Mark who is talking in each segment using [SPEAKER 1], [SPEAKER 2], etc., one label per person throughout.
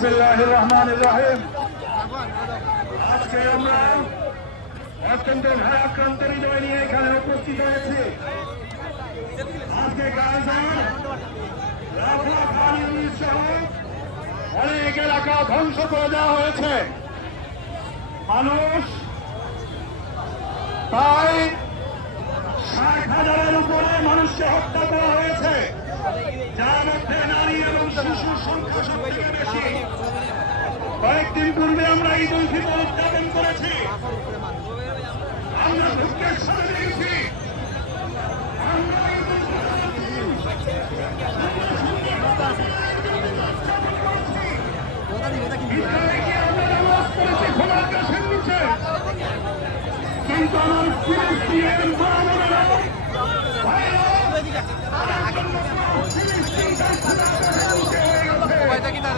[SPEAKER 1] বিসমিল্লাহির রহমানির রহিম। আজকে আমরা অত্যন্ত ভয়াক্রান্ত হৃদয় নিয়ে এখানে উপস্থিত হয়েছি। আজকে অনেক এলাকা ধ্বংস করে দেওয়া হয়েছে। মানুষ প্রায় ষাট হাজারের উপরে মানুষকে হত্যা করা হয়েছে। যার মধ্যে নারী কয়েকদিন পূর্বে আমরা ঈদ উল উদযাপন করেছি। আমরা দুঃখের সাথে দেখেছি কিন্তু আমার ফিলিস্তিনের মা বোনেরা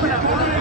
[SPEAKER 1] Gracias.